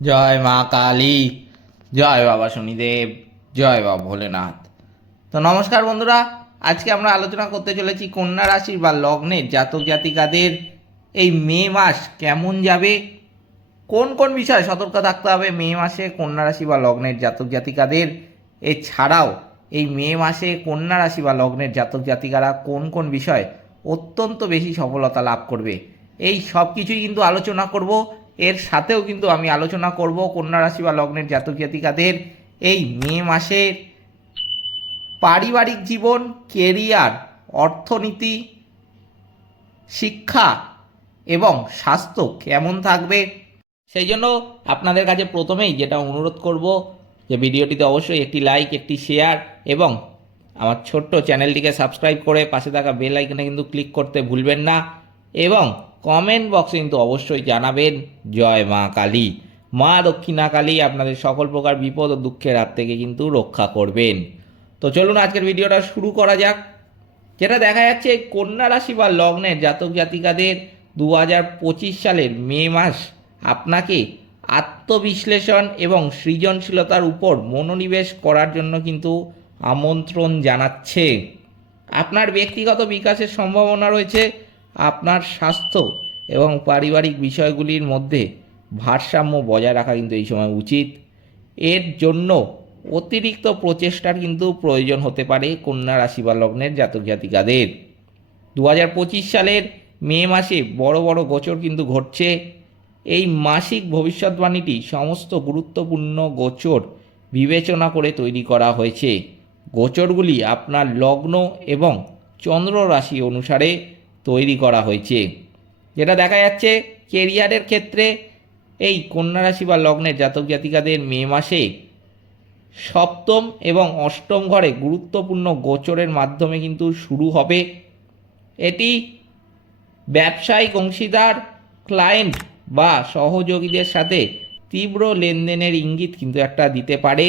জয় মা কালী। জয় বাবা শনিদেব। জয় বাবা ভোলেনাথ। তো নমস্কার বন্ধুরা, আজকে আমরা আলোচনা করতে চলেছি কন্যা রাশির বা লগ্নের জাতক জাতিকাদের এই মে মাস কেমন যাবে, কোন কোন বিষয়ে সতর্ক থাকতে হবে মে মাসে কন্যা রাশি বা লগ্নের জাতক জাতিকাদের। এছাড়াও এই মে মাসে কন্যা রাশি বা লগ্নের জাতক জাতিকারা কোন কোন বিষয় অত্যন্ত বেশি সফলতা লাভ করবে, এই সব কিছুই কিন্তু আলোচনা করব। এর সাথেও কিন্তু আমি আলোচনা করব কন্যা রাশি বা লগ্নের জাতক জাতিকাদের এই মে মাসের পারিবারিক জীবন কেরিয়ার অর্থনীতি, শিক্ষা এবং স্বাস্থ্য কেমন থাকবে? সেই জন্য আপনাদের কাছে প্রথমেই যেটা অনুরোধ করব যে ভিডিওটিতে অবশ্যই একটি লাইক একটি শেয়ার এবং আমার ছোট্ট চ্যানেলটিকে সাবস্ক্রাইব করে পাশে থাকা বেল আইকনে কিন্তু ক্লিক করতে ভুলবেন না এবং কমেন্ট বক্সে কিন্তু অবশ্যই জানাবেন। জয় মা কালী। মা দক্ষিণা কালী আপনাদের সকল প্রকার বিপদ ও দুঃখের হাত থেকে কিন্তু রক্ষা করবেন। তো চলুন আজকের ভিডিওটা শুরু করা যাক। যেটা দেখা যাচ্ছে, কন্যা রাশি বা লগ্নের জাতক জাতিকাদের দু হাজার পঁচিশ সালের মে মাস আপনাকে আত্মবিশ্লেষণ এবং সৃজনশীলতার উপর মনোনিবেশ করার জন্য কিন্তু আমন্ত্রণ জানাচ্ছে। আপনার ব্যক্তিগত বিকাশের সম্ভাবনা রয়েছে। আপনার স্বাস্থ্য এবং পারিবারিক বিষয়গুলির মধ্যে ভারসাম্য বজায় রাখা কিন্তু এই সময় উচিত। এর জন্য অতিরিক্ত প্রচেষ্টার কিন্তু প্রয়োজন হতে পারে কন্যা রাশি বা লগ্নের জাতক জাতিকাদের। দু হাজার পঁচিশ সালের মে মাসে বড় বড় গোচর কিন্তু ঘটছে। এই মাসিক ভবিষ্যৎবাণীটি সমস্ত গুরুত্বপূর্ণ গোচর বিবেচনা করে তৈরি করা হয়েছে। গোচরগুলি আপনার লগ্ন এবং চন্দ্র রাশি অনুসারে তৈরি করা হয়েছে। যেটা দেখা যাচ্ছে কেরিয়ারের ক্ষেত্রে এই কন্যা রাশি বা লগ্নের জাতক জাতিকাদের মে মাসে সপ্তম এবং অষ্টম ঘরে গুরুত্বপূর্ণ গোচরের মাধ্যমে কিন্তু শুরু হবে। এটি ব্যবসায়িক অংশীদার ক্লায়েন্ট বা সহযোগীদের সাথে তীব্র লেনদেনের ইঙ্গিত কিন্তু একটা দিতে পারে।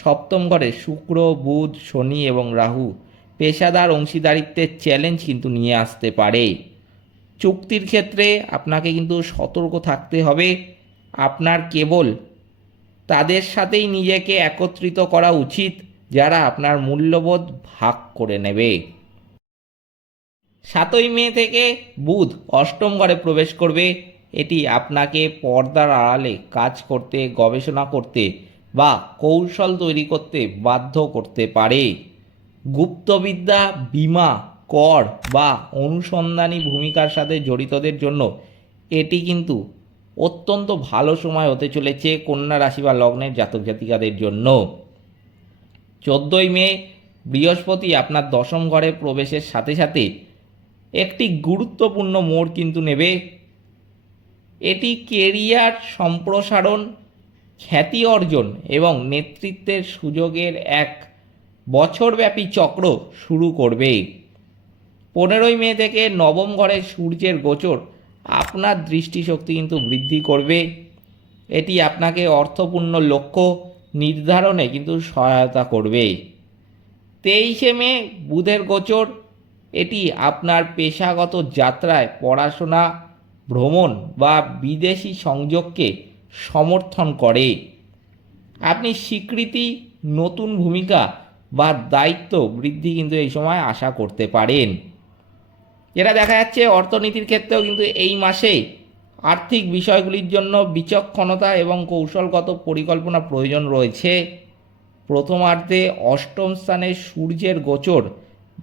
সপ্তম ঘরে শুক্র, বুধ, শনি এবং রাহু পেশাদার অংশীদারিত্বের চ্যালেঞ্জ কিন্তু নিয়ে আসতে পারে। চুক্তির ক্ষেত্রে আপনাকে কিন্তু সতর্ক থাকতে হবে। আপনার কেবল তাদের সাথেই নিজেকে একত্রিত করা উচিত, যারা আপনার মূল্যবোধ ভাগ করে নেবে। সাতই মে থেকে বুধ অষ্টম ঘরে প্রবেশ করবে। এটি আপনাকে পর্দার আড়ালে কাজ করতে, গবেষণা করতে বা কৌশল তৈরি করতে বাধ্য করতে পারে। গুপ্তবিদ্যা, বিমা, কর বা অনুসন্ধানী ভূমিকার সাথে জড়িতদের জন্য এটি কিন্তু অত্যন্ত ভালো সময় হতে চলেছে কন্যা রাশি বা লগ্নের জাতক জাতিকাদের জন্য। চোদ্দই মে, বৃহস্পতি আপনার দশম ঘরে প্রবেশের সাথে সাথে একটি গুরুত্বপূর্ণ মোড় কিন্তু নেবে। এটি কেরিয়ার সম্প্রসারণ, খ্যাতি অর্জন এবং নেতৃত্বের সুযোগের এক বছরব্যাপী চক্র শুরু করবে পনেরোই মে থেকে নবম ঘরে সূর্যের গোচর। আপনার দৃষ্টিশক্তি কিন্তু বৃদ্ধি করবে। এটি আপনাকে অর্থপূর্ণ লক্ষ্য, নির্ধারণে কিন্তু সহায়তা করবে। তেইশে মে, বুধের গোচর। এটি আপনার পেশাগত যাত্রায় পড়াশোনা, ভ্রমণ বা বিদেশি সংযোগকে সমর্থন করে। আপনি স্বীকৃতি, নতুন ভূমিকা বা দায়িত্ব বৃদ্ধি কিন্তু এই সময় আশা করতে পারেন। যেটা দেখা যাচ্ছে অর্থনীতির ক্ষেত্রেও কিন্তু এই মাসে আর্থিক বিষয়গুলির জন্য বিচক্ষণতা এবং কৌশলগত পরিকল্পনা প্রয়োজন রয়েছে। প্রথমার্ধে অষ্টম স্থানে সূর্যের গোচর,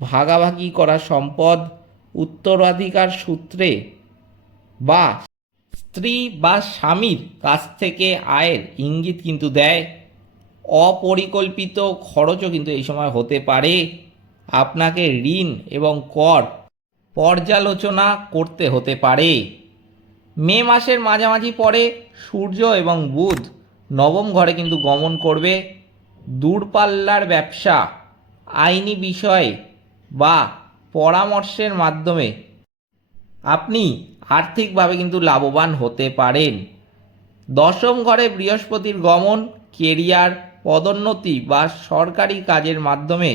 ভাগাভাগি করা সম্পদ, উত্তরাধিকার সূত্রে বা স্ত্রী বা স্বামীর কাছ থেকে আয়ের ইঙ্গিত কিন্তু দেয়। অপরিকল্পিত খরচও কিন্তু এই সময় হতে পারে। আপনাকে ঋণ এবং কর পর্যালোচনা করতে হতে পারে। মে মাসের মাঝামাঝি পরে সূর্য এবং বুধ নবম ঘরে কিন্তু গমন করবে। দূরপাল্লার ব্যবসা, আইনি বিষয়ে বা পরামর্শের মাধ্যমে আপনি আর্থিকভাবে কিন্তু লাভবান হতে পারেন। দশম ঘরে বৃহস্পতির গমন, কেরিয়ার পদোন্নতি বা সরকারি কাজের মাধ্যমে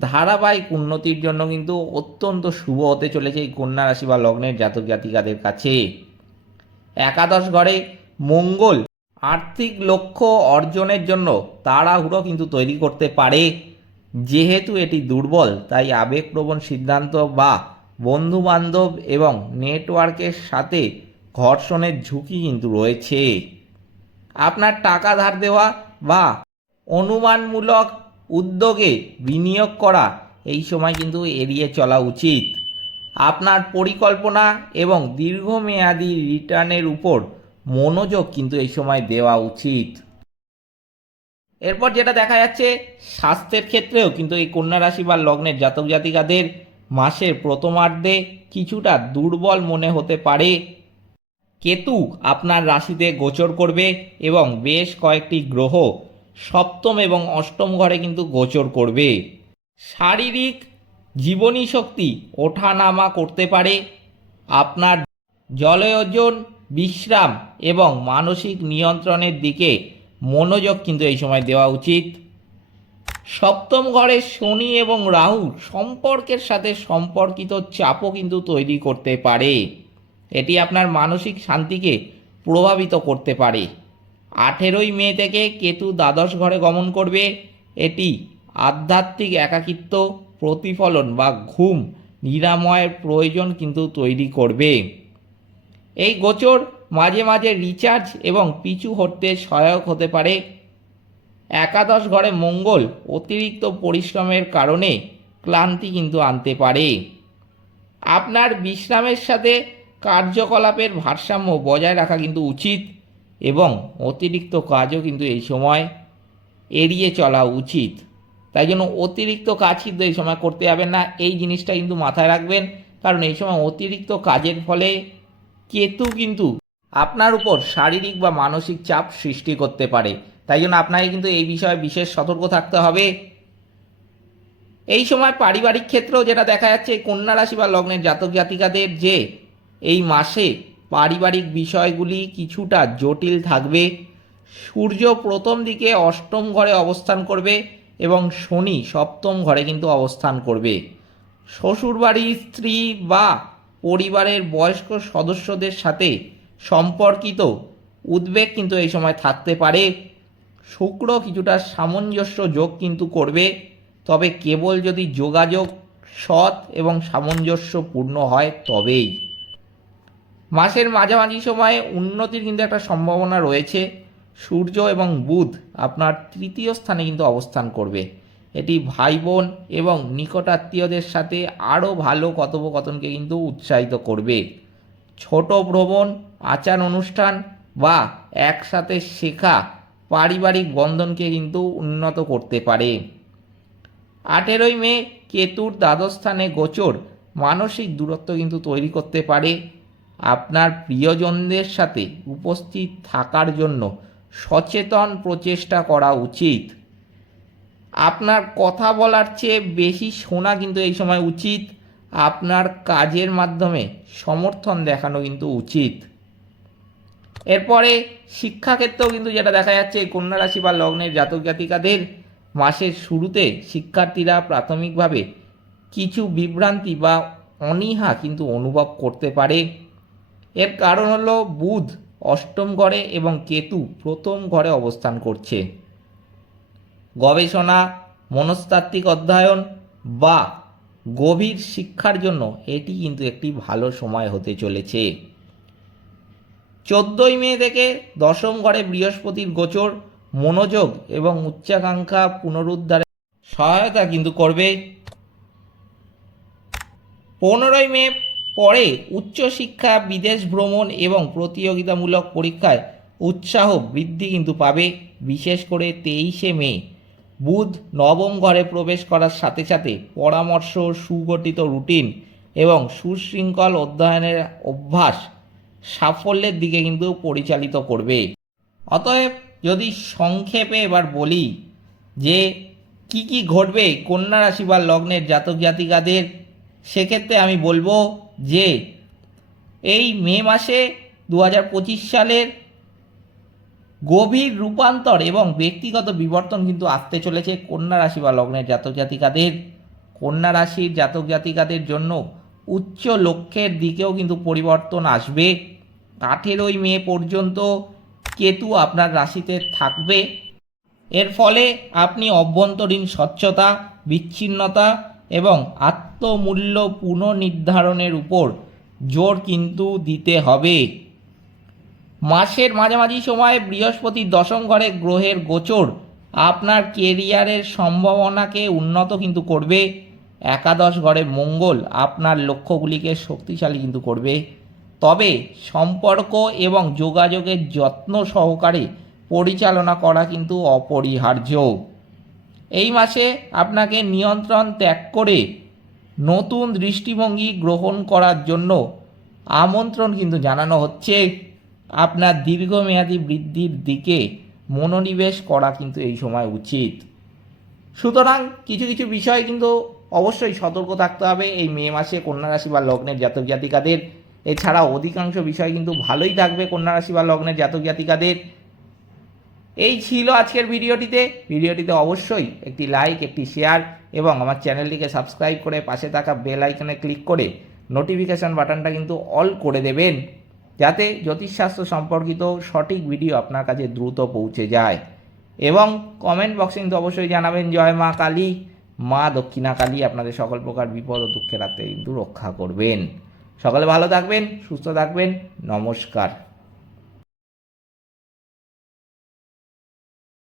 ধারাবাহিক উন্নতির জন্য কিন্তু অত্যন্ত শুভ হতে চলেছে এই কন্যা রাশি বা লগ্নের জাতক জাতিকাদের কাছে। একাদশ ঘরে মঙ্গল আর্থিক লক্ষ্য অর্জনের জন্য তাড়াহুড়ো কিন্তু তৈরি করতে পারে। যেহেতু এটি দুর্বল, তাই আবেগপ্রবণ সিদ্ধান্ত বা বন্ধু বান্ধব এবং নেটওয়ার্কের সাথে ঘর্ষণের ঝুঁকি কিন্তু রয়েছে। আপনার টাকা ধার দেওয়া বা অনুমানমূলক উদ্যোগে বিনিয়োগ করা এই সময় কিন্তু এড়িয়ে চলা উচিত। আপনার পরিকল্পনা এবং দীর্ঘমেয়াদী রিটার্নের উপর মনোযোগ কিন্তু এই সময় দেওয়া উচিত। এরপর যেটা দেখা যাচ্ছে, স্বাস্থ্যের ক্ষেত্রেও কিন্তু এই কন্যা রাশি বা লগ্নের জাতক জাতিকাদের মাসের প্রথমার্ধে কিছুটা দুর্বল মনে হতে পারে। কেতু আপনার রাশিতে গোচর করবে এবং বেশ কয়েকটি গ্রহ সপ্তম এবং অষ্টম ঘরে কিন্তু গোচর করবে। শারীরিক জীবনী শক্তি ওঠানামা করতে পারে। আপনার জলয়োজন বিশ্রাম এবং মানসিক নিয়ন্ত্রণের দিকে মনোযোগ কিন্তু এই সময় দেওয়া উচিত। সপ্তম ঘরে শনি এবং রাহু সম্পর্কের সাথে সম্পর্কিত চাপও কিন্তু তৈরি করতে পারে। এটি আপনার মানসিক শান্তিকে প্রভাবিত করতে পারে। আঠেরোই মে থেকে কেতু দ্বাদশ ঘরে গমন করবে। এটি আধ্যাত্মিক একাকিত্ব, প্রতিফলন বা ঘুম, নিরাময়ের প্রয়োজন কিন্তু তৈরি করবে। এই গোচর মাঝে মাঝে রিচার্জ এবং পিছু হটতে সহায়ক হতে পারে। একাদশ ঘরে মঙ্গল, অতিরিক্ত পরিশ্রমের কারণে ক্লান্তি কিন্তু আনতে পারে। আপনার বিশ্রামের সাথে কার্যকলাপের ভারসাম্য বজায় রাখা কিন্তু উচিত। এবং অতিরিক্ত কাজও কিন্তু এই সময় এড়িয়ে চলা উচিত। তাই জন্য অতিরিক্ত কাজ কিন্তু এই সময় করতে যাবেন না। এই জিনিসটা কিন্তু মাথায় রাখবেন। কারণ এই সময় অতিরিক্ত কাজের ফলে কেতু কিন্তু আপনার উপর শারীরিক বা মানসিক চাপ সৃষ্টি করতে পারে। তাই জন্য আপনাকে কিন্তু এই বিষয়ে বিশেষ সতর্ক থাকতে হবে। এই সময় পারিবারিক ক্ষেত্রেও যেটা দেখা যাচ্ছে, কন্যা রাশি বা লগ্নের জাতক জাতিকাদের যে এই মাসে পারিবারিক বিষয়গুলি কিছুটা জটিল থাকবে। সূর্য প্রথম দিকে অষ্টম ঘরে অবস্থান করবে এবং শনি সপ্তম ঘরে কিন্তু অবস্থান করবে। শ্বশুরবাড়ির স্ত্রী বা পরিবারের বয়স্ক সদস্যদের সাথে সম্পর্কিত উদ্বেগ কিন্তু এই সময় থাকতে পারে। শুক্র কিছুটা সামঞ্জস্য যোগ কিন্তু করবে, তবে কেবল যদি যোগাযোগ সৎ এবং সামঞ্জস্যপূর্ণ হয় তবেই। মাসের মাঝামাঝি সময়ে উন্নতির কিন্তু একটা সম্ভাবনা রয়েছে। সূর্য এবং বুধ আপনার তৃতীয় স্থানে কিন্তু অবস্থান করবে। এটি ভাই বোন এবং নিকটাত্মীয়দের সাথে আরও ভালো কথোপকথনকে কিন্তু উৎসাহিত করবে। ছোট ভ্রমণ, আচার অনুষ্ঠান বা একসাথে শেখা পারিবারিক বন্ধনকে কিন্তু উন্নত করতে পারে। আঠেরোই মে কেতুর দ্বাদশ স্থানে গোচর মানসিক দূরত্ব কিন্তু তৈরি করতে পারে। আপনার প্রিয়জনদের সাথে উপস্থিত থাকার জন্য সচেতন প্রচেষ্টা করা উচিত। আপনার কথা বলার চেয়ে বেশি শোনা কিন্তু এই সময় উচিত। আপনার কাজের মাধ্যমে সমর্থন দেখানো কিন্তু উচিত। এরপরে শিক্ষাক্ষেত্রেও কিন্তু যেটা দেখা যাচ্ছে, কন্যা রাশি বা লগ্নের জাতক জাতিকাদের মাসের শুরুতে শিক্ষার্থীরা প্রাথমিকভাবে কিছু বিভ্রান্তি বা অনীহা কিন্তু অনুভব করতে পারে। এর কারণ হলো বুধ অষ্টম ঘরে এবং কেতু প্রথম ঘরে অবস্থান করছে। গবেষণা, মনস্তাত্ত্বিক অধ্যয়ন বা গভীর শিক্ষার জন্য এটি কিন্তু একটি ভালো সময় হতে চলেছে। চোদ্দোই মে থেকে দশম ঘরে বৃহস্পতির গোচর, মনোযোগ এবং উচ্চাকাঙ্ক্ষা পুনরুদ্ধারে সহায়তা কিন্তু করবে। পনেরোই মে পরে উচ্চশিক্ষা, বিদেশ ভ্রমণ এবং প্রতিযোগিতামূলক পরীক্ষায় উৎসাহ বৃদ্ধি কিন্তু পাবে, বিশেষ করে তেইশে মে। বুধ নবম ঘরে প্রবেশ করার সাথে সাথে পরামর্শ, সুগঠিত রুটিন এবং সুশৃঙ্খল অধ্যয়নের অভ্যাস সাফল্যের দিকে কিন্তু পরিচালিত করবে। অতএব যদি সংক্ষেপে এবার বলি যে কি কি ঘটবে কন্যা রাশি বা লগ্নের জাতক জাতিকাদের সেক্ষেত্রে আমি বলব যে এই মে মাসে দু হাজার পঁচিশ সালের গভীর রূপান্তর এবং ব্যক্তিগত বিবর্তন কিন্তু আসতে চলেছে কন্যা রাশি বা লগ্নের জাতক জাতিকাদের। কন্যা রাশির জাতক জাতিকাদের জন্য উচ্চ লক্ষ্যের দিকেও কিন্তু পরিবর্তন আসবে। আঠেরোই মে পর্যন্ত কেতু আপনার রাশিতে থাকবে। এর ফলে আপনি অভ্যন্তরীণ স্বচ্ছতা, বিচ্ছিন্নতা এবং আত্মমূল্য পুনর্নির্ধারণের উপর জোর কিন্তু দিতে হবে। মাসের মাঝামাঝি সময়ে বৃহস্পতি দশম ঘরে গ্রহের গোচর আপনার কেরিয়ারের সম্ভাবনাকে উন্নত কিন্তু করবে। একাদশ ঘরে মঙ্গল আপনার লক্ষ্যগুলিকে শক্তিশালী কিন্তু করবে। তবে সম্পর্ক এবং যোগাযোগের যত্ন সহকারে পরিচালনা করা কিন্তু অপরিহার্য। এই মাসে আপনাকে নিয়ন্ত্রণ ত্যাগ করে নতুন দৃষ্টিভঙ্গি গ্রহণ করার জন্য আমন্ত্রণ কিন্তু জানানো হচ্ছে। আপনার দীর্ঘমেয়াদী বৃদ্ধির দিকে মনোনিবেশ করা কিন্তু এই সময় উচিত। সুতরাং কিছু কিছু বিষয় কিন্তু অবশ্যই সতর্ক থাকতে হবে। এই মে মাসে কন্যা রাশি বা লগ্নের জাতক জাতিকাদের। এছাড়া অধিকাংশ বিষয় কিন্তু ভালোই থাকবে কন্যা রাশি বা লগ্নের জাতক জাতিকাদের। এই ছিল আজকের ভিডিওটিতে। ভিডিওটিতে অবশ্যই একটি লাইক একটি শেয়ার এবং আমার চ্যানেলটিকে সাবস্ক্রাইব করে পাশে থাকা বেল আইকনে ক্লিক করে নোটিফিকেশান বাটনটা কিন্তু অল করে দেবেন, যাতে জ্যোতিষশাস্ত্র সম্পর্কিত সঠিক ভিডিও আপনার কাছে দ্রুত পৌঁছে যায়। এবং কমেন্ট বক্সে কিন্তু অবশ্যই জানাবেন, জয় মা কালী। মা দক্ষিণা কালী আপনাদের সকল প্রকার বিপদ ও দুঃখের হাতে কিন্তু রক্ষা করবেন। সকলে ভালো থাকবেন, সুস্থ থাকবেন, নমস্কার।